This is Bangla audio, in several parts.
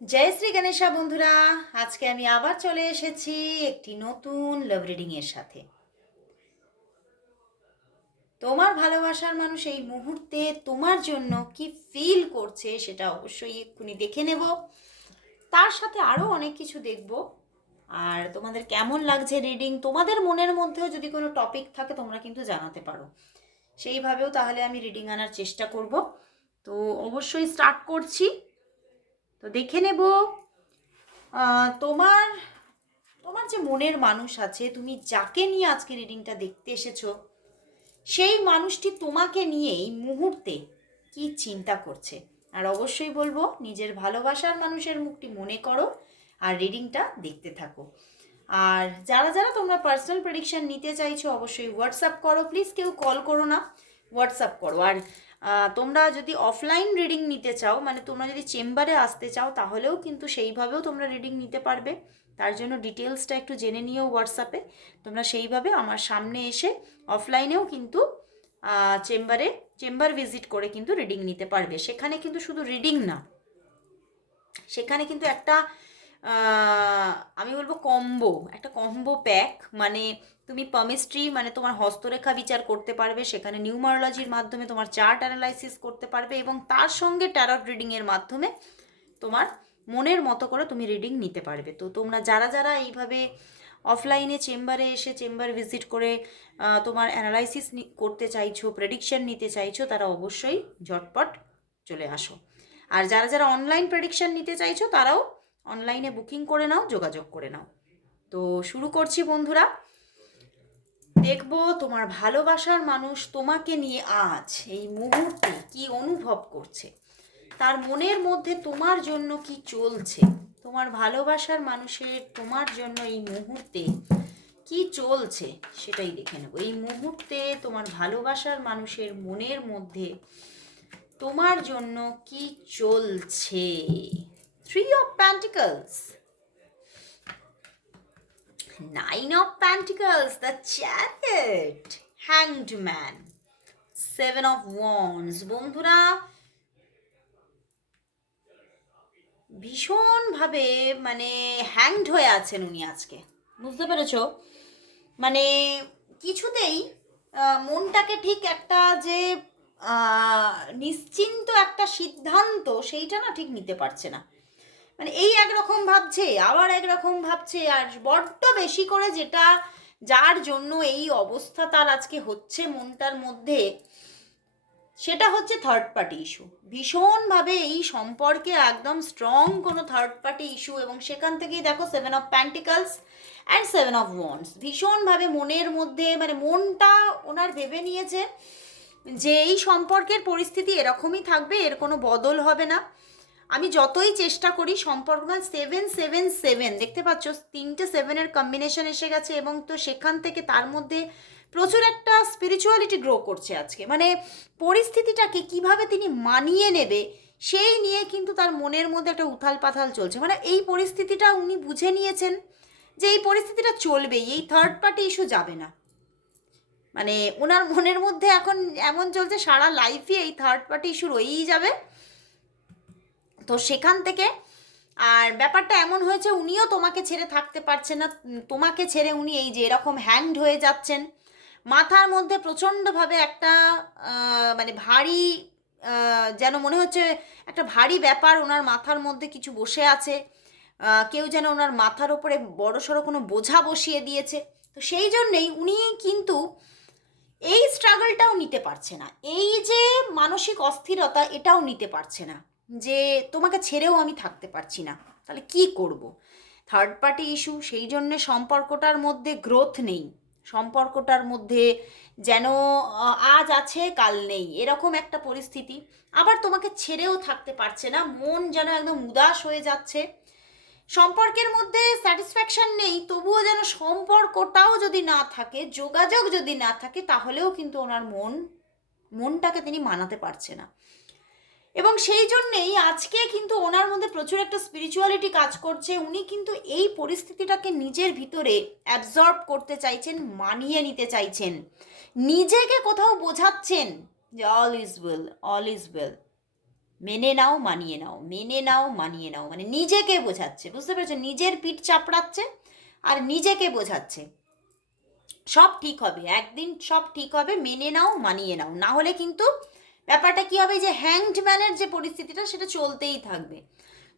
জয় শ্রী গণেশা বন্ধুরা, আজকে আমি আবার চলে এসেছি একটি নতুন লাভ রিডিং এর সাথে। তোমার ভালোবাসার মানুষ এই মুহূর্তে তোমার জন্য কি ফিল করছে সেটা অবশ্যই এক্ষুনি দেখে নেব। তার সাথে আরও অনেক কিছু দেখব। আর তোমাদের কেমন লাগছে রিডিং তোমাদের মনের মধ্যেও যদি কোনো টপিক থাকে, তোমরা কিন্তু জানাতে পারো। সেইভাবেও তাহলে আমি রিডিং আনার চেষ্টা করব। তো অবশ্যই স্টার্ট করছি। তো দেখে নেব। তোমার তোমার যে মনের মানুষ আছে, তুমি যাকে নিয়ে আজকে রিডিংটা দেখতে এসেছ, সেই মানুষটি তোমাকে নিয়ে এই মুহূর্তে কি চিন্তা করছে? আর অবশ্যই বলব, নিজের ভালোবাসার মানুষের মুখটি মনে করো আর রিডিংটা দেখতে থাকো। আর যারা যারা তোমরা পার্সোনাল প্রেডিকশন নিতে চাইছো, অবশ্যই হোয়াটসঅ্যাপ করো। প্লিজ কেউ কল করো না। হোয়াটসঅ্যাপ করো। আর তোমরা যদি অফলাইন রিডিং নিতে চাও মানে তোমরা যদি চেম্বারে আসতে চাও, তাহলেও কিন্তু সেইভাবেও তোমরা রিডিং নিতে পারবে। তার জন্য ডিটেলসটা একটু জেনে নিও হোয়াটসঅ্যাপে তোমরা সেইভাবে আমার সামনে এসে অফলাইনেও কিন্তু চেম্বারে, চেম্বার ভিজিট করে কিন্তু রিডিং নিতে পারবে। সেখানে কিন্তু শুধু রিডিং না। সেখানে কিন্তু একটা আমি বলব কম্বো একটা কম্বো প্যাক মানে তুমি পামিস্ট্রি মানে তোমার হস্তরেখা বিচার করতে পারবে, সেখানে নিউমারোলজির মাধ্যমে তোমার চার্ট অ্যানালাইসিস করতে পারবে এবং তার সঙ্গে ট্যারট রিডিংয়ের মাধ্যমে তোমার মনের মতো করে তুমি রিডিং নিতে পারবে। তো তোমরা যারা যারা এইভাবে অফলাইনে চেম্বারে এসে চেম্বার ভিজিট করে তোমার অ্যানালাইসিস করতে চাইছো প্রেডিকশন নিতে চাইছো, তারা অবশ্যই ঝটপট চলে আসো। আর যারা যারা অনলাইন প্রেডিকশন নিতে চাইছো, তারাও অনলাইনে বুকিং করে নাও, যোগাযোগ করে নাও। তো শুরু করছি বন্ধুরা। দেখব তোমার ভালোবাসার মানুষ তোমাকে নিয়ে আজ এই মুহূর্তে কি অনুভব করছে। তার মনের মধ্যে তোমার জন্য কি চলছে? তোমার ভালোবাসার মানুষের তোমার জন্য এই মুহূর্তে কি চলছে সেটাই দেখে নেব। এই মুহূর্তে তোমার ভালোবাসার মানুষের মনের মধ্যে তোমার জন্য কি চলছে? Three of pentacles nine of pentacles the chariot hanged man seven of wands বন্ধুরা, ভীষণভাবে মানে হ্যাংড হয়ে আছেন উনি আজকে। বুঝতে পেরেছ? মানে কিছুতেই মনটাকে ঠিক একটা যে নিশ্চিন্ত একটা সিদ্ধান্ত, সেইটা না ঠিক নিতে পারছে না। মানে এই একরকম ভাবছে, আবার একরকম ভাবছে, আর বড্ড বেশি করে যেটা যার জন্য এই অবস্থা তার আজকে হচ্ছে মনটার মধ্যে, সেটা হচ্ছে থার্ড পার্টি ইস্যু ভীষণভাবে এই সম্পর্কে একদম স্ট্রং কোনো থার্ড পার্টি ইস্যু এবং সেখান থেকেই দেখো seven of pentacles and seven of wands ভীষণভাবে মনের মধ্যে মানে মনটা ওনার ভেবে নিয়েছে যে এই সম্পর্কের পরিস্থিতি এরকমই থাকবে, এর কোনো বদল হবে না। আমি যতই চেষ্টা করি, সম্পর্ক সেভেন সেভেন সেভেন দেখতে পাচ্ছ, তিনটে সেভেনের কম্বিনেশন এসে গেছে এবং তো সেখান থেকে তার মধ্যে প্রচুর একটা স্পিরিচুয়ালিটি গ্রো করছে আজকে। মানে পরিস্থিতিটাকে কীভাবে তিনি মানিয়ে নেবে, সেই নিয়ে কিন্তু তার মনের মধ্যে একটা উথাল পাথাল চলছে। মানে এই পরিস্থিতিটা উনি বুঝে নিয়েছেন যে এই পরিস্থিতিটা চলবেই, এই থার্ড পার্টি ইস্যু যাবে না। মানে ওনার মনের মধ্যে এখন এমন চলছে, সারা লাইফে এই থার্ড পার্টি ইস্যু রয়েই যাবে। তো সেখান থেকে, আর ব্যাপারটা এমন হয়েছে উনিও তোমাকে ছেড়ে থাকতে পারছে না তোমাকে ছেড়ে উনি এই যে এরকম হ্যাংড হয়ে যাচ্ছেন। মাথার মধ্যে প্রচণ্ডভাবে একটা মানে ভারী যেন মনে হচ্ছে একটা ভারী ব্যাপার ওনার মাথার মধ্যে কিছু বসে আছে কেউ যেন ওনার মাথার ওপরে বড় সড়ো কোনো বোঝা বসিয়ে দিয়েছে। তো সেই জন্যেই উনি কিন্তু এই স্ট্রাগলটাও নিতে পারছে না। এই যে মানসিক অস্থিরতা এটাও নিতে পারছে না। যে তোমাকে ছেড়েও আমি থাকতে পারছি না। তাহলে কি করব? থার্ড পার্টি ইস্যু সেই জন্যে সম্পর্কটার মধ্যে গ্রোথ নেই। সম্পর্কটার মধ্যে যেন আজ আছে, কাল নেই, এরকম একটা পরিস্থিতি। আবার তোমাকে ছেড়েও থাকতে পারছে না, মন যেন একদম উদাস হয়ে যাচ্ছে। সম্পর্কের মধ্যে স্যাটিসফ্যাকশন নেই, তবুও যেন সম্পর্কটাও যদি না থাকে, যোগাযোগ যদি না থাকে, তাহলেও কিন্তু ওনার মন, মনটাকে তিনি মানাতে পারছে না। এবং সেই জন্যেই আজকে কিন্তু ওনার মধ্যে প্রচুর একটা স্পিরিচুয়ালিটি কাজ করছে। উনি কিন্তু এই পরিস্থিতিটাকে নিজের ভিতরে অ্যাবজর্ব করতে চাইছেন, মানিয়ে নিতে চাইছেন। নিজেকে কোথাও বোঝাচ্ছেন যে all is well all is well মেনে নাও, মানিয়ে নাও, মেনে নাও, মানিয়ে নাও। মানে নিজেকে বোঝাচ্ছে, বুঝতে পেরেছ? নিজের পিঠ চাপড়াচ্ছে আর নিজেকে বোঝাচ্ছে। সব ঠিক হবে, একদিন সব ঠিক হবে, মেনে নাও, মানিয়ে নাও। না হলে কিন্তু ব্যাপারটা কি হবে যে হ্যাংড ম্যানের যে পরিস্থিতিটা সেটা চলতেই থাকবে।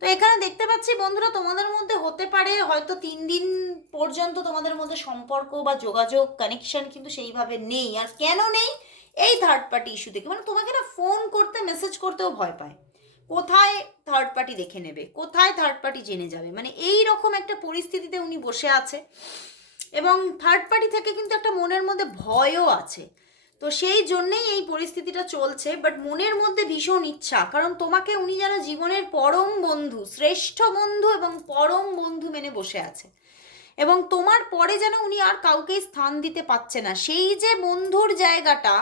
তো এখানে দেখতে পাচ্ছি বন্ধুরা, তোমাদের মধ্যে হতে পারে হয়তো তিন দিন পর্যন্ত তোমাদের মধ্যে সম্পর্ক বা যোগাযোগ কানেকশন কিন্তু সেইভাবে নেই। আর কেন নেই? এই থার্ড পার্টি ইস্যু থেকে। মানে তোমাকে না ফোন করতে মেসেজ করতেও ভয় পায়। কোথায় থার্ড পার্টি দেখে নেবে? কোথায় থার্ড পার্টি জেনে যাবে? মানে এই রকম একটা পরিস্থিতিতে উনি বসে আছে। এবং থার্ড পার্টি থেকে কিন্তু একটা মনের মধ্যে ভয়ও আছে। তো সেই জন্যেই এই পরিস্থিতিটা চলছে বাট মনের মধ্যে ভীষণ ইচ্ছা, কারণ তোমাকে উনি যেন জীবনের পরম বন্ধু, শ্রেষ্ঠ বন্ধু এবং পরম বন্ধু মেনে বসে আছে। এবং তোমার পরে যেন উনি আর কাউকেই স্থান দিতে পারছে না। সেই যে বন্ধুর জায়গাটা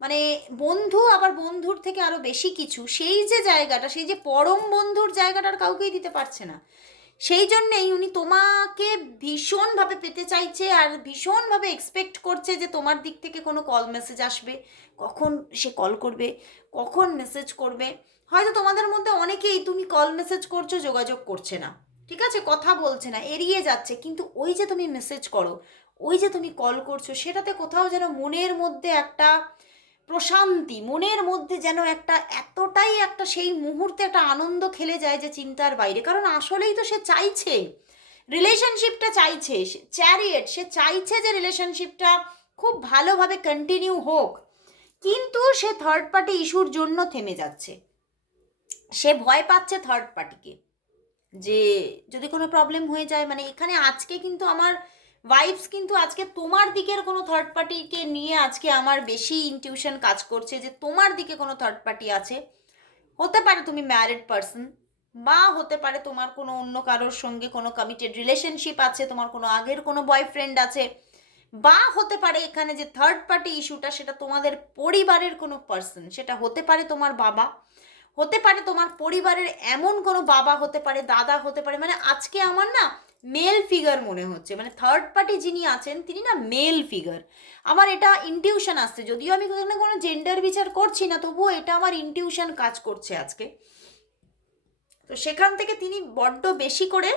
মানে বন্ধু আবার বন্ধুর থেকে আরও বেশি কিছু, সেই যে জায়গাটা, সেই যে পরম বন্ধুর জায়গাটা আর কাউকেই দিতে পারছে না। সেই জন্যেই উনি তোমাকে ভীষণভাবে পেতে চাইছে আর ভীষণভাবে এক্সপেক্ট করছে যে তোমার দিক থেকে কোনো কল মেসেজ আসবে। কখন সে কল করবে? কখন মেসেজ করবে? হয়তো তোমাদের মধ্যে অনেকেই তুমি কল মেসেজ করছ, যোগাযোগ করছে না। ঠিক আছে? কথা বলছে না, এড়িয়ে যাচ্ছে। কিন্তু ওই যে তুমি মেসেজ করো, ওই যে তুমি কল করছ, সেটাতে কোথাও যেন মনের মধ্যে একটা প্রশান্তি, মনের মধ্যে যেন একটা এতটাই একটা সেই মুহূর্তে একটা আনন্দ খেলে যায় যে চিন্তার বাইরে। কারণ আসলেই তো সে চাইছে রিলেশনশিপটা চাইছে চ্যারিয়েট সে চাইছে যে রিলেশনশিপটা খুব ভালোভাবে কন্টিনিউ হোক। কিন্তু সে থার্ড পার্টি ইস্যুর জন্য থেমে যাচ্ছে। সে ভয় পাচ্ছে থার্ড পার্টিকে যে যদি কোনো প্রবলেম হয়ে যায় মানে এখানে আজকে কিন্তু আমার ভাইবস কিন্তু আজকে তোমার দিকের কোনো থার্ড পার্টিকে নিয়ে আজকে আমার বেশি ইনটিউশন কাজ করছে যে তোমার দিকে কোনো থার্ড পার্টি আছে। হতে পারে তুমি ম্যারিড পারসন বা হতে পারে তোমার কোনো অন্য কারোর সঙ্গে কোনো কমিটেড রিলেশনশিপ আছে, তোমার কোনো আগের কোনো বয়ফ্রেন্ড আছে বা হতে পারে এখানে যে থার্ড পার্টি ইস্যুটা সেটা তোমাদের পরিবারের কোনো পার্সন সেটা হতে পারে তোমার বাবা, হতে পারে তোমার পরিবারের এমন কোনো বাবা, হতে পারে দাদা, হতে পারে মানে আজকে আমার না মেল ফিগার মনে হচ্ছে। মানে থার্ড পার্টি যিনি আছেন, তিনি না মেল ফিগার আমার এটা ইনটিউশন আসছে। যদিও আমি কোনো কোনো জেন্ডার বিচার করছি না, তবুও এটা আমার ইনটিউশন কাজ করছে আজকে। তো সেখান থেকে তিনি বড্ড বেশি করে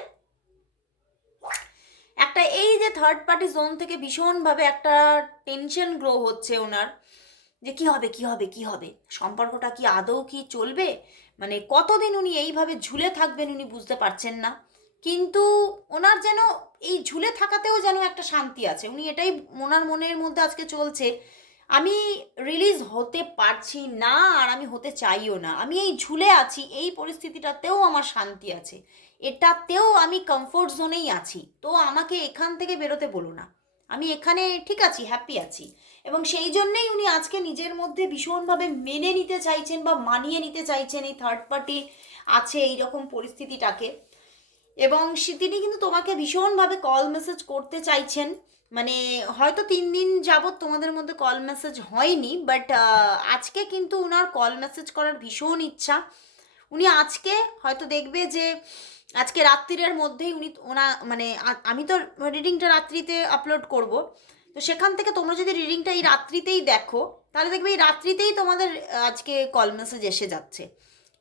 একটা এই যে থার্ড পার্টি জোন থেকে ভীষণভাবে একটা টেনশন গ্রো হচ্ছে ওনার, যে কি হবে কি হবে কি হবে? সম্পর্কটা কি আদৌ কি চলবে? মানে কতদিন উনি এইভাবে ঝুলে থাকবেন উনি বুঝতে পারছেন না। কিন্তু ওনার যেন এই ঝুলে থাকাতেও যেন একটা শান্তি আছে। উনি এটাই ওনার মনের মধ্যে আজকে চলছে। আমি রিলিজ হতে পারছি না আর আমি হতে চাইও না। আমি এই ঝুলে আছি, এই পরিস্থিতিটাতেও আমার শান্তি আছে। এটাতেও আমি কমফোর্ট জোনেই আছি। তো আমাকে এখান থেকে বেরোতে বলো না। আমি এখানে ঠিক আছি হ্যাপি আছি। এবং সেই জন্যেই উনি আজকে নিজের মধ্যে ভীষণভাবে মেনে নিতে চাইছেন বা মানিয়ে নিতে চাইছেন এই থার্ড পার্টি আছে এই রকম পরিস্থিতিটাকে। এবং তিনি কিন্তু তোমাকে ভীষণভাবে কল মেসেজ করতে চাইছেন। মানে হয়তো তিন দিন যাবৎ তোমাদের মধ্যে কল মেসেজ হয়নি বাট আজকে কিন্তু ওনার কল মেসেজ করার ভীষণ ইচ্ছা। উনি আজকে হয়তো দেখবে যে, আজকে রাত্রির মধ্যেই উনি ওনা মানে আমি তো রিডিংটা রাত্রিতে আপলোড করব। তো সেখান থেকে তোমরা যদি রিডিংটা এই রাত্রিতেই দেখো, তাহলে দেখবে এই রাত্রিতেই তোমাদের আজকে কল মেসেজ এসে যাচ্ছে।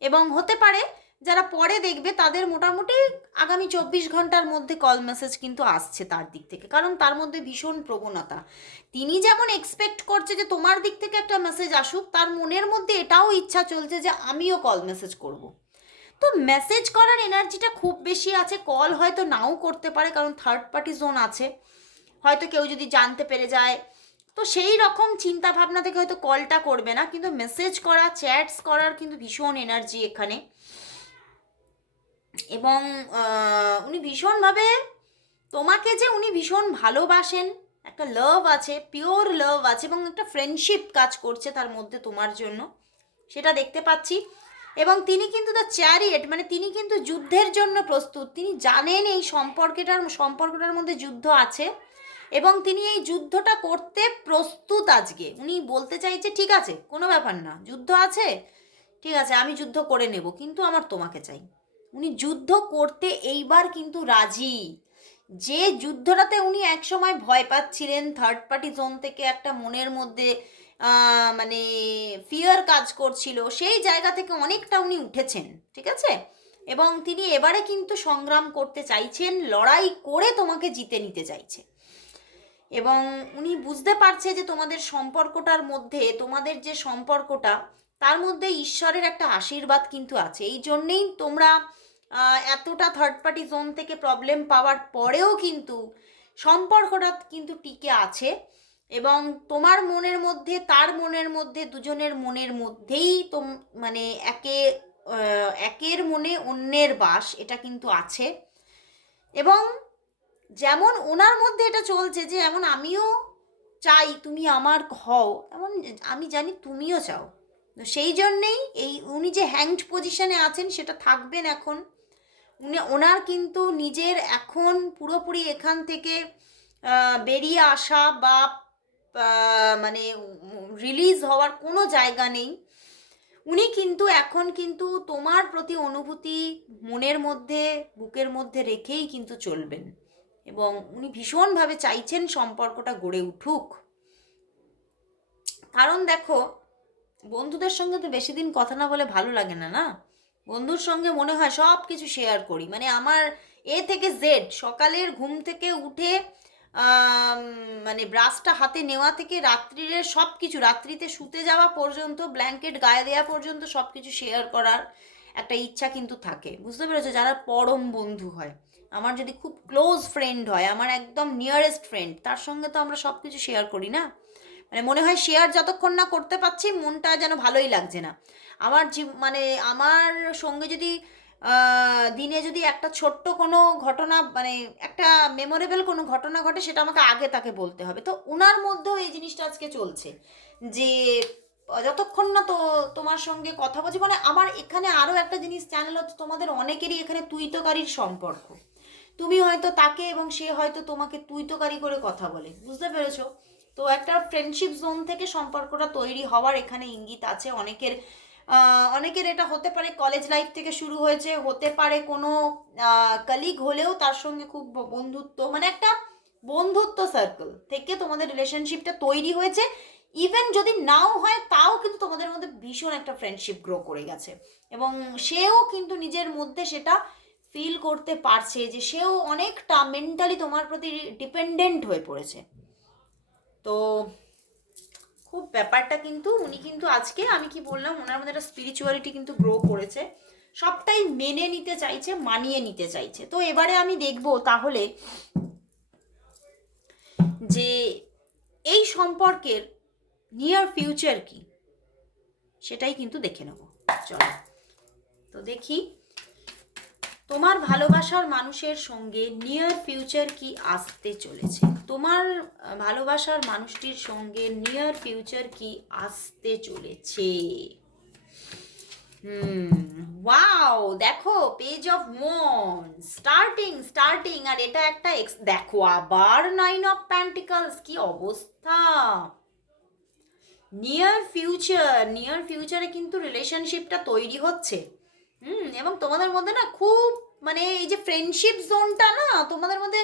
এবং হতে পারে যারা পরে দেখবে তাদের মোটামুটি আগামী চব্বিশ ঘণ্টার মধ্যে কল মেসেজ কিন্তু আসছে তার দিক থেকে। কারণ তার মধ্যে ভীষণ প্রবণতা। তিনি যেমন এক্সপেক্ট করছে যে তোমার দিক থেকে একটা মেসেজ আসুক, তার মনের মধ্যে এটাও ইচ্ছা চলছে যে আমিও কল মেসেজ করব। তো মেসেজ করার এনার্জিটা খুব বেশি আছে কল হয়তো নাও করতে পারে কারণ থার্ড পার্টি জোন আছে। হয়তো কেউ যদি জানতে পেরে যায়। তো সেই রকম চিন্তা ভাবনা থেকে হয়তো কলটা করবে না, কিন্তু মেসেজ করা চ্যাটস করার কিন্তু ভীষণ এনার্জি এখানে। এবং উনি ভীষণভাবে তোমাকে যে উনি ভীষণ ভালোবাসেন, একটা লাভ আছে পিওর লাভ আছে এবং একটা ফ্রেন্ডশিপ কাজ করছে তার মধ্যে তোমার জন্য, সেটা দেখতে পাচ্ছি। এবং তিনি কিন্তু দ্য চ্যারিয়েট মানে তিনি কিন্তু যুদ্ধের জন্য প্রস্তুত। তিনি জানেন এই সম্পর্কটার সম্পর্কটার মধ্যে যুদ্ধ আছে এবং তিনি এই যুদ্ধটা করতে প্রস্তুত আজকে। উনি বলতে চাইছে, ঠিক আছে, কোনো ব্যাপার না, যুদ্ধ আছে, ঠিক আছে, আমি যুদ্ধ করে নেব, কিন্তু আমার তোমাকে চাই। উনি যুদ্ধ করতে এইবার কিন্তু রাজি। যে যুদ্ধটাতে উনি একসময় ভয় পাচ্ছিলেন থার্ড পার্টি জোন থেকে একটা মনের মধ্যে মানে ফিয়ার কাজ করছিল, সেই জায়গা থেকে অনেকটা উনি উঠেছেন, ঠিক আছে? এবং তিনি এবারে কিন্তু সংগ্রাম করতে চাইছেন, লড়াই করে তোমাকে জিতে নিতে চাইছে। এবং উনি বুঝতে পারছে যে তোমাদের সম্পর্কটার মধ্যে, তোমাদের যে সম্পর্কটা, তার মধ্যে ঈশ্বরের একটা আশীর্বাদ কিন্তু আছে। এই জন্যেই তোমরা এতটা থার্ড পার্টি জোন থেকে প্রবলেম পাওয়ার পরেও কিন্তু সম্পর্কটা কিন্তু টিকে আছে এবং তোমার মনের মধ্যে, তার মনের মধ্যে, দুজনের মনের মধ্যেই তোম মানে একে একের মনে অন্যের বাস এটা কিন্তু আছে। এবং যেমন ওনার মধ্যে এটা চলছে যে এমন আমিও চাই, তুমি আমার হও, এমন আমি জানি তুমিও চাও। তো সেই জন্যেই এই উনি যে হ্যাংড পজিশনে আছেন সেটা থাকবেন এখন। উনি, ওনার কিন্তু নিজের এখন পুরোপুরি এখান থেকে বেরিয়ে আসা বা মানে রিলিজ হওয়ার কোনো জায়গা নেই। উনি কিন্তু এখন কিন্তু তোমার প্রতি অনুভূতি মনের মধ্যে, বুকের মধ্যে রেখেই কিন্তু চলবেন। এবং উনি ভীষণভাবে চাইছেন সম্পর্কটা গড়ে উঠুক। কারণ দেখো, বন্ধুদের সঙ্গে তো বেশি দিন কথা না বলে ভালো লাগে না না? বন্ধুর সঙ্গে মনে হয় সব কিছু শেয়ার করি। মানে আমার এ থেকে জেড সকালের ঘুম থেকে উঠে মানে ব্রাশটা হাতে নেওয়া থেকে রাত্রির সব কিছু রাত্রিতে শুতে যাওয়া পর্যন্ত ব্ল্যাঙ্কেট গায়ে দেওয়া পর্যন্ত সব কিছু শেয়ার করার একটা ইচ্ছা কিন্তু থাকে। বুঝতে পেরেছ? যারা পরম বন্ধু হয়, আমার যদি খুব ক্লোজ ফ্রেন্ড হয়, আমার একদম নিয়ারেস্ট ফ্রেন্ড তার সঙ্গে তো আমরা সব কিছু শেয়ার করি না? মানে মনে হয় শেয়ার যতক্ষণ না করতে পারছি, মনটা যেন ভালোই লাগছে না। আমার মানে আমার সঙ্গে যদি দিনে যদি একটা ছোট্ট কোনো ঘটনা মানে একটা মেমোরেবল কোনো ঘটনা ঘটে, সেটা আমাকে আগে তাকে বলতে হবে। তো ওনার মধ্যেও এই জিনিসটা আজকে চলছে যে, যতক্ষণ না তো তোমার সঙ্গে কথা বলছি মানে আমার এখানে আরও একটা জিনিস চ্যানেল হচ্ছে, তোমাদের অনেকেরই এখানে তুইতকারীর সম্পর্ক। তুমি হয়তো তাকে এবং সে হয়তো তোমাকে তুইতকারী করে কথা বলে, বুঝতে পেরেছ? তো একটা ফ্রেন্ডশিপ জোন থেকে সম্পর্কটা তৈরি হওয়ার এখানে ইঙ্গিত আছে, অনেকের অনেকের এটা হতে পারে কলেজ লাইফ থেকে শুরু হয়েছে, হতে পারে কোনো কালিগ হলেও তার সঙ্গে খুব বন্ধুত্ব মানে একটা বন্ধুত্ব সার্কেল থেকে তোমাদের রিলেশনশিপটা তৈরি হয়েছে। ইভেন যদি নাও হয়, তাও কিন্তু তোমাদের মধ্যে ভীষণ একটা ফ্রেন্ডশিপ গ্রো করে গেছে। এবং সেও কিন্তু নিজের মধ্যে সেটা ফিল করতে পারছে যে সেও অনেকটা মেন্টালি তোমার প্রতি ডিপেন্ডেন্ট হয়ে পড়েছে। তো খুব ব্যাপারটা কিন্তু উনি কিন্তু আজকে আমি কি বললাম, ওনার মধ্যে একটা স্পিরিচুয়ালিটি কিন্তু গ্রো করেছে। সবটাই মেনে নিতে চাইছে, মানিয়ে নিতে চাইছে। তো এবারে আমি দেখব তাহলে যে এই সম্পর্কের নিয়ার ফিউচার কি, সেটাই কিন্তু দেখে নেব। চলো, তো দেখি, তোমার ভালোবাসার মানুষের সঙ্গে নিয়ার ফিউচার কি আসতে চলেছে? তোমার ভালোবাসার মানুষটির সঙ্গে নিয়ার ফিউচার কি আসতে চলেছে? হুম ওয়াও দেখো পেজ অফ মন স্টার্টিং স্টার্টিং আর এটা একটা দেখো, আবার নাইন অফ প্যান্টিকলস কি অবস্থা? নিয়ার ফিউচার নিয়ার ফিউচারে কিন্তু রিলেশনশিপটা তৈরি হচ্ছে। হুম, এবং তোমাদের মধ্যে না খুব মানে এই যে ফ্রেন্ডশিপ জোনটা না, তোমাদের মধ্যে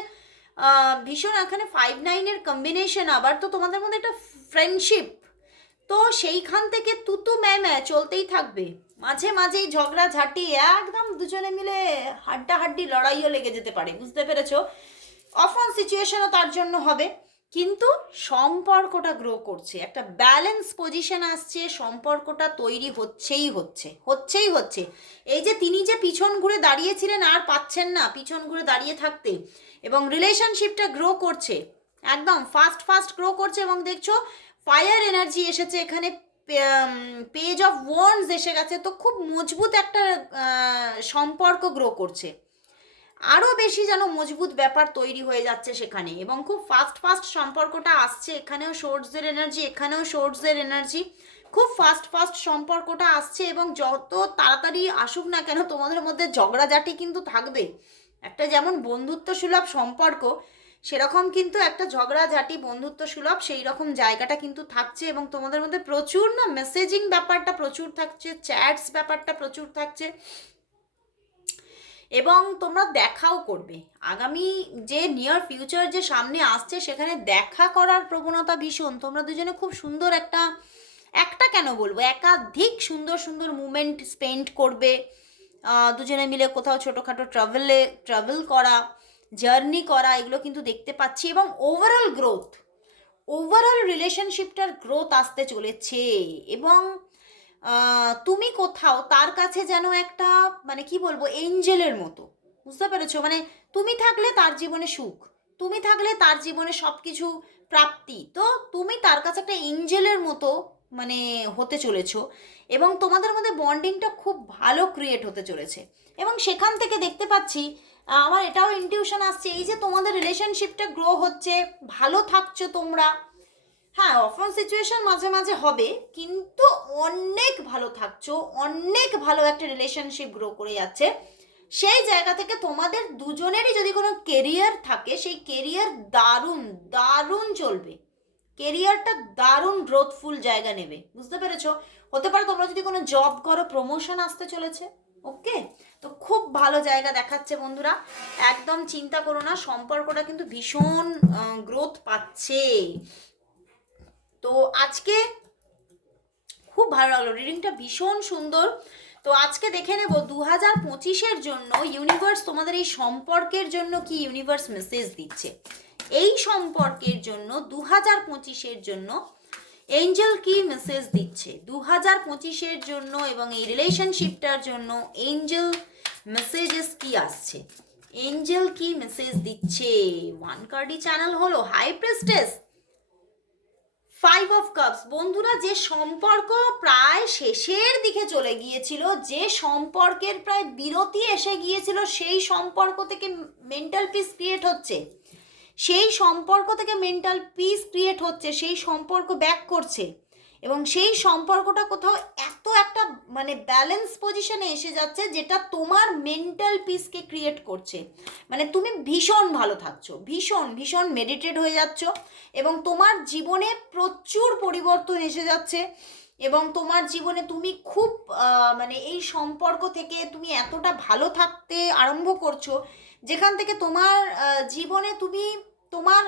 ভীষণ এখানে ফাইভ নাইনের কম্বিনেশন আবার তো তোমাদের মধ্যে একটা ফ্রেন্ডশিপ তো সেইখান থেকে তুতু ম্যামে চলতেই থাকবে। মাঝে মাঝেই ঝগড়া ঝাঁটি একদম দুজনে মিলে হাড্ডা হাড্ডি লড়াইও লেগে যেতে পারে, বুঝতে পেরেছ? অফন সিচুয়েশনও তার জন্য হবে। কিন্তু সম্পর্কটা গ্রো করছে, একটা ব্যালেন্স পজিশন আসছে, সম্পর্কটা তৈরি হচ্ছেই হচ্ছে হচ্ছেই হচ্ছে। এই যে তিনি যে পিছন ঘুরে দাঁড়িয়েছিলেন আর পাচ্ছেন না, পিছন ঘুরে দাঁড়িয়ে থাকতে এবং রিলেশনশিপটা গ্রো করছে। একদম ফাস্ট ফাস্ট গ্রো করছে এবং দেখছ ফায়ার এনার্জি এসেছে এখানে পেজ অফ ওয়ান্স এসে গেছে। তো খুব মজবুত একটা সম্পর্ক গ্রো করছে। আরও বেশি যেন মজবুত ব্যাপার তৈরি হয়ে যাচ্ছে সেখানে এবং খুব ফাস্ট ফাস্ট সম্পর্কটা আসছে এখানেও সোর্সের এনার্জি এখানেও সোর্সের এনার্জি খুব ফাস্ট ফাস্ট সম্পর্কটা আসছে এবং যত তাড়াতাড়ি আসুক না কেন তোমাদের মধ্যে ঝগড়াঝাটি কিন্তু থাকবে একটা যেমন বন্ধুত্ব সুলভ সম্পর্ক, সেরকম কিন্তু একটা ঝগড়াঝাটি বন্ধুত্ব সুলভ সেই রকম জায়গাটা কিন্তু থাকছে এবং তোমাদের মধ্যে প্রচুর না মেসেজিং ব্যাপারটা প্রচুর থাকছে চ্যাটস ব্যাপারটা প্রচুর থাকছে। এবং তোমরা দেখাও করবে। আগামী যে নিয়ার ফিউচার যে সামনে আসছে, সেখানে দেখা করার প্রবণতা ভীষণ। তোমরা দুজনে খুব সুন্দর একটা একটা কেন বলব? একাধিক সুন্দর সুন্দর মুমেন্ট স্পেন্ড করবে। দুজনে মিলে কোথাও ছোটোখাটো ট্রাভেলে ট্রাভেল করা জার্নি করা, এগুলো কিন্তু দেখতে পাচ্ছি এবং ওভারঅল গ্রোথ ওভারঅল রিলেশনশিপটার গ্রোথ আসতে চলেছে। এবং তুমি কোথাও তার কাছে যেন একটা মানে কি বলব এঞ্জেলের মতো, বুঝতে পেরেছ? মানে তুমি থাকলে তার জীবনে সুখ, তুমি থাকলে তার জীবনে সব কিছু প্রাপ্তি, তো তুমি তার কাছে একটা এঞ্জেলের মতো মানে হতে চলেছো। এবং তোমাদের মধ্যে বন্ডিংটা খুব ভালো ক্রিয়েট হতে চলেছে। এবং সেখান থেকে দেখতে পাচ্ছি আমার এটাও ইনটিউশন আসছে, এই যে তোমাদের রিলেশনশিপটা গ্রো হচ্ছে, ভালো থাকছো তোমরা। হ্যাঁ অফন সিচুয়েশন মাঝে মাঝে হবে, কিন্তু অনেক ভালো থাকছো, অনেক ভালো একটা রিলেশনশিপ গ্রো করে যাচ্ছে। সেই জায়গা থেকে তোমাদের দুজনেরই যদি কোনো কেরিয়ার থাকে, সেই কেরিয়ার দারুণ দারুণ চলবে। কেরিয়ারটা দারুণ গ্রোথফুল জায়গা নেবে, বুঝতে পেরেছ? হতে পারে তোমরা যদি কোনো জব করো প্রমোশন আসতে চলেছে ওকে তো খুব ভালো জায়গা দেখাচ্ছে বন্ধুরা। একদম চিন্তা করো না, সম্পর্কটা কিন্তু ভীষণ গ্রোথ পাচ্ছে। তো আজকে খুব ভালো লাগল রিডিংটা ভীষণ সুন্দর। তো আজকে দেখে নেব দু হাজার পঁচিশের জন্য ইউনিভার্স তোমাদের এই সম্পর্কের জন্য কি ইউনিভার্স মেসেজ দিচ্ছে? এই সম্পর্কের জন্য দু হাজার পঁচিশের জন্য এঞ্জেল কি মেসেজ দিচ্ছে? দু হাজার পঁচিশের জন্য এবং এই রিলেশনশিপটার জন্য এঞ্জেল মেসেজেস কি আসছে? এঞ্জেল কি মেসেজ দিচ্ছে? ওয়ান কার্ডি চ্যানেল হলো। High priestess five of cups বন্ধুরা, যে সম্পর্ক প্রায় শেষের দিকে চলে গিয়েছিল, যে সম্পর্কের প্রায় বিরতি এসে গিয়েছিল, সেই সম্পর্ক থেকে মেন্টাল পিস ক্রিয়েট হচ্ছে। সেই সম্পর্ক থেকে মেন্টাল পিস ক্রিয়েট হচ্ছে, সেই সম্পর্ক ব্যাক করছে। এবং সেই সম্পর্কটা কোথাও এত একটা মানে ব্যালেন্স পজিশনে এসে যাচ্ছে যেটা তোমার মেন্টাল পিসকে ক্রিয়েট করছে। মানে তুমি ভীষণ ভালো থাকছো, ভীষণ ভীষণ মেডিটেড হয়ে যাচ্ছ এবং তোমার জীবনে প্রচুর পরিবর্তন এসে যাচ্ছে এবং তোমার জীবনে তুমি খুব মানে এই সম্পর্ক থেকে তুমি এতটা ভালো থাকতে আরম্ভ করছ যেখান থেকে তোমার জীবনে তুমি তোমার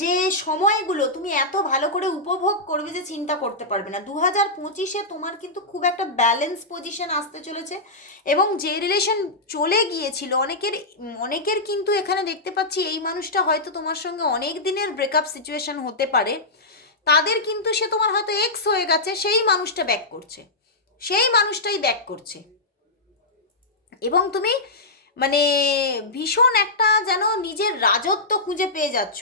যে সময়গুলো তুমি এত ভালো করে উপভোগ করবে যে চিন্তা করতে পারবে না। দু হাজার পঁচিশে তোমার কিন্তু খুব একটা ব্যালেন্স পজিশন আসতে চলেছে এবং যে রিলেশন চলে গিয়েছিল, অনেকের অনেকের কিন্তু এখানে দেখতে পাচ্ছি এই মানুষটা হয়তো তোমার সঙ্গে অনেক দিনের ব্রেকআপ সিচুয়েশন হতে পারে। তাদের কিন্তু সে তোমার হয়তো এক্স হয়ে গেছে, সেই মানুষটা ব্যাক করছে। সেই মানুষটাই ব্যাক করছে। এবং তুমি মানে ভীষণ একটা যেন নিজের রাজত্ব খুঁজে পেয়ে যাচ্ছ।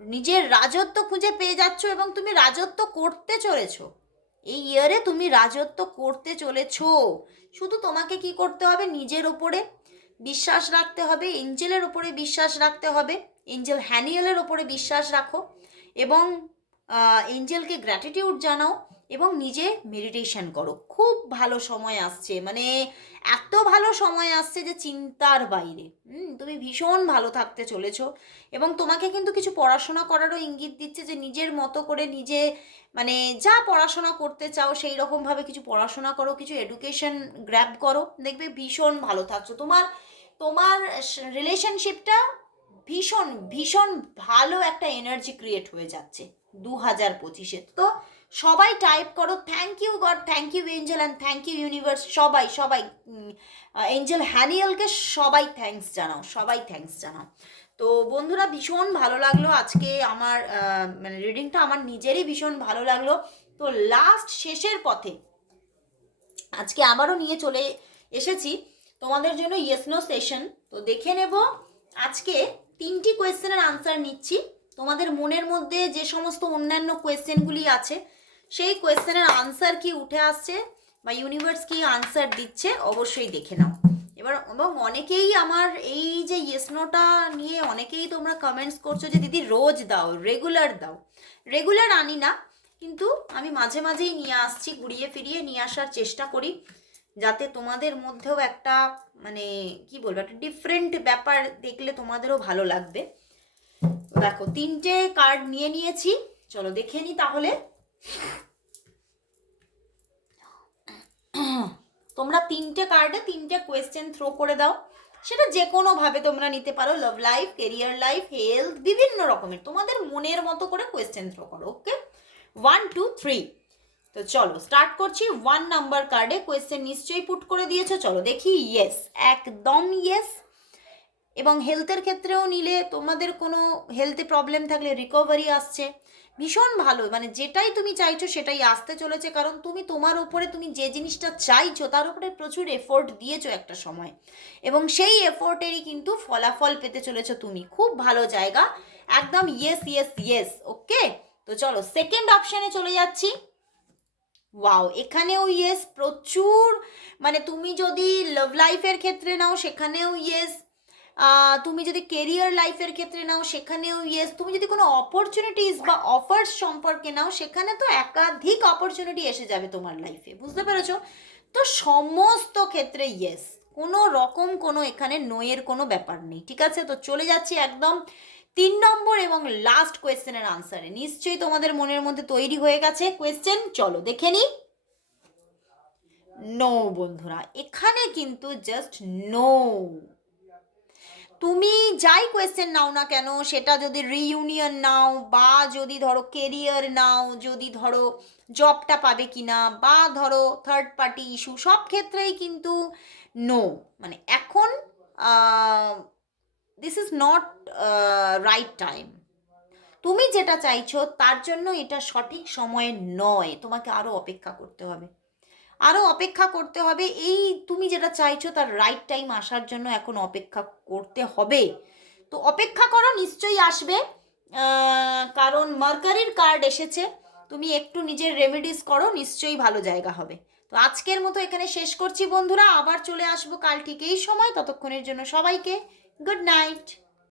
নিজের রাজত্ব খুঁজে পেয়ে যাচ্ছ এবং তুমি রাজত্ব করতে চলেছো। এই ইয়ারে তুমি রাজত্ব করতে চলেছো। শুধু তোমাকে কি করতে হবে? নিজের ওপরে বিশ্বাস রাখতে হবে, এঞ্জেলের ওপরে বিশ্বাস রাখতে হবে, এঞ্জেল হ্যানিয়েলের ওপরে বিশ্বাস রাখো এবং এঞ্জেলকে গ্র্যাটিটিউড জানাও। এবং নিজে মেডিটেশন করো। খুব ভালো সময় আসছে মানে এত ভালো সময় আসছে যে চিন্তার বাইরে। তুমি ভীষণ ভালো থাকতে চলেছো এবং তোমাকে কিন্তু কিছু পড়াশোনা করারও ইঙ্গিত দিচ্ছে যে নিজের মতো করে নিজে মানে যা পড়াশোনা করতে চাও সেই রকমভাবে কিছু পড়াশোনা করো, কিছু এডুকেশন গ্র্যাব করো। দেখবে ভীষণ ভালো থাকছো। তোমার তোমার রিলেশনশিপটা ভীষণ ভীষণ ভালো একটা এনার্জি ক্রিয়েট হয়ে যাচ্ছে। দু হাজার পঁচিশে। তো সবাই টাইপ করো thank you God thank you angel and thank you universe সবাই সবাই এঞ্জেল হ্যানিয়েলকে সবাই থ্যাঙ্কস জানাও, সবাই থ্যাঙ্কস জানাও। তো বন্ধুরা, ভীষণ ভালো লাগল আজকে আমার মানে রিডিংটা আমার নিজেরই ভীষণ ভালো লাগল। তো লাস্ট শেষের পথে আজকে আবারও নিয়ে চলে এসেছি তোমাদের জন্য ইয়েস নো সেশন তো দেখে নেব, আজকে তিনটি কোয়েশ্চেনের আনসার নিচ্ছি। তোমাদের মনের মধ্যে যে সমস্ত অন্যান্য কোয়েশ্চেনগুলি আছে সেই কোয়েশ্চেনের আনসার কি উঠে আসছে বা ইউনিভার্স কি আনসার দিচ্ছে অবশ্যই দেখে নাও। এবার এবং অনেকেই আমার এই যে ইয়েস নোটা নিয়ে অনেকেই তোমরা কমেন্টস করছ যে, দিদি, রোজ দাও রেগুলার দাও। রেগুলার আনি না, কিন্তু আমি মাঝে মাঝেই নিয়ে আসছি, ঘুরিয়ে ফিরিয়ে নিয়ে আসার চেষ্টা করি, যাতে তোমাদের মধ্যেও একটা মানে কি বলব, একটা ডিফারেন্ট ব্যাপার দেখলে তোমাদেরও ভালো লাগবে। দেখো, তিনটে কার্ড নিয়ে নিয়েছি। চলো দেখে নি তাহলে। তোমরা তিনটে কার্ডে তিনটে কোয়েশ্চেন থ্রো করে দাও। সেটা যে কোনোভাবে তোমরা নিতে পারো। Love life career life health বিভিন্ন রকমের। তোমাদের মনের মতো করে কোয়েশ্চেন থ্রো করো ওকে ওয়ান টু থ্রি তো চলো স্টার্ট করছি। ওয়ান নাম্বার কার্ডে কোয়েশ্চেন নিশ্চয়ই পুট করে দিয়েছ। চলো দেখি ইয়েস একদম ইয়েস এবং হেলথের ক্ষেত্রেও নিলে তোমাদের কোনো হেলথে প্রবলেম থাকলে রিকভারি আসছে। ভীষণ ভালো। মানে যেটাই তুমি চাইছো সেটাই আসতে চলেছে, কারণ তুমি তোমার উপরে তুমি যে জিনিসটা চাইছো তার উপরে প্রচুর এফোর্ট দিয়েছ একটা সময়। এবং সেই এফোর্টেরই কিন্তু ফলাফল পেতে চলেছো তুমি। খুব ভালো জায়গা। একদম ইয়েস ইয়েস ইয়েস ওকে তো চলো সেকেন্ড অপশানে চলে যাচ্ছি। ওয়াও এখানেও ইয়েস প্রচুর। মানে তুমি যদি লাভ লাইফের ক্ষেত্রে নাও, সেখানেও ইয়েস তুমি যদি কেরিয়ার লাইফের ক্ষেত্রে নাও, সেখানেও ইয়েস তুমি যদি কোনো অপরচুনিটিস বা অফার্স সম্পর্কে নাও, সেখানে তো একাধিক অপরচুনিটি এসে যাবে তোমার লাইফে বুঝতে পেরেছ? তো সমস্ত ক্ষেত্রে ইয়েস কোনো রকম কোনো এখানে নোয়ের কোনো ব্যাপার নেই, ঠিক আছে? তো চলে যাচ্ছি একদম তিন নম্বর এবং লাস্ট কোয়েশ্চেনের আনসারে নিশ্চয়ই তোমাদের মনের মধ্যে তৈরি হয়ে গেছে। কোয়েশ্চেন চলো দেখে নিই নো বন্ধুরা, এখানে কিন্তু জাস্ট নো তুমি যাই কোয়েশ্চেন নাও না কেন, সেটা যদি রিইউনিয়ন নাও বা যদি ধরো কেরিয়ার নাও, যদি ধরো জবটা পাবে কি না বা ধরো থার্ড পার্টি ইস্যু সব ক্ষেত্রেই কিন্তু নো মানে এখন this is not right time তুমি যেটা চাইছো, তার জন্য এটা সঠিক সময় নয়। তোমাকে আরও অপেক্ষা করতে হবে। আরও অপেক্ষা করতে হবে। এই তুমি যেটা চাইছো তার রাইট টাইম আসার জন্য এখন অপেক্ষা করতে হবে। তো অপেক্ষা করো, নিশ্চয়ই আসবে। কারণ মার্কারির কার্ড এসেছে। তুমি একটু নিজের রেমেডিস করো, নিশ্চয়ই ভালো জায়গা হবে। তো আজকের মতো এখানে শেষ করছি বন্ধুরা। আবার চলে আসব কাল ঠিক এই সময়। ততক্ষণের জন্য সবাইকে গুড নাইট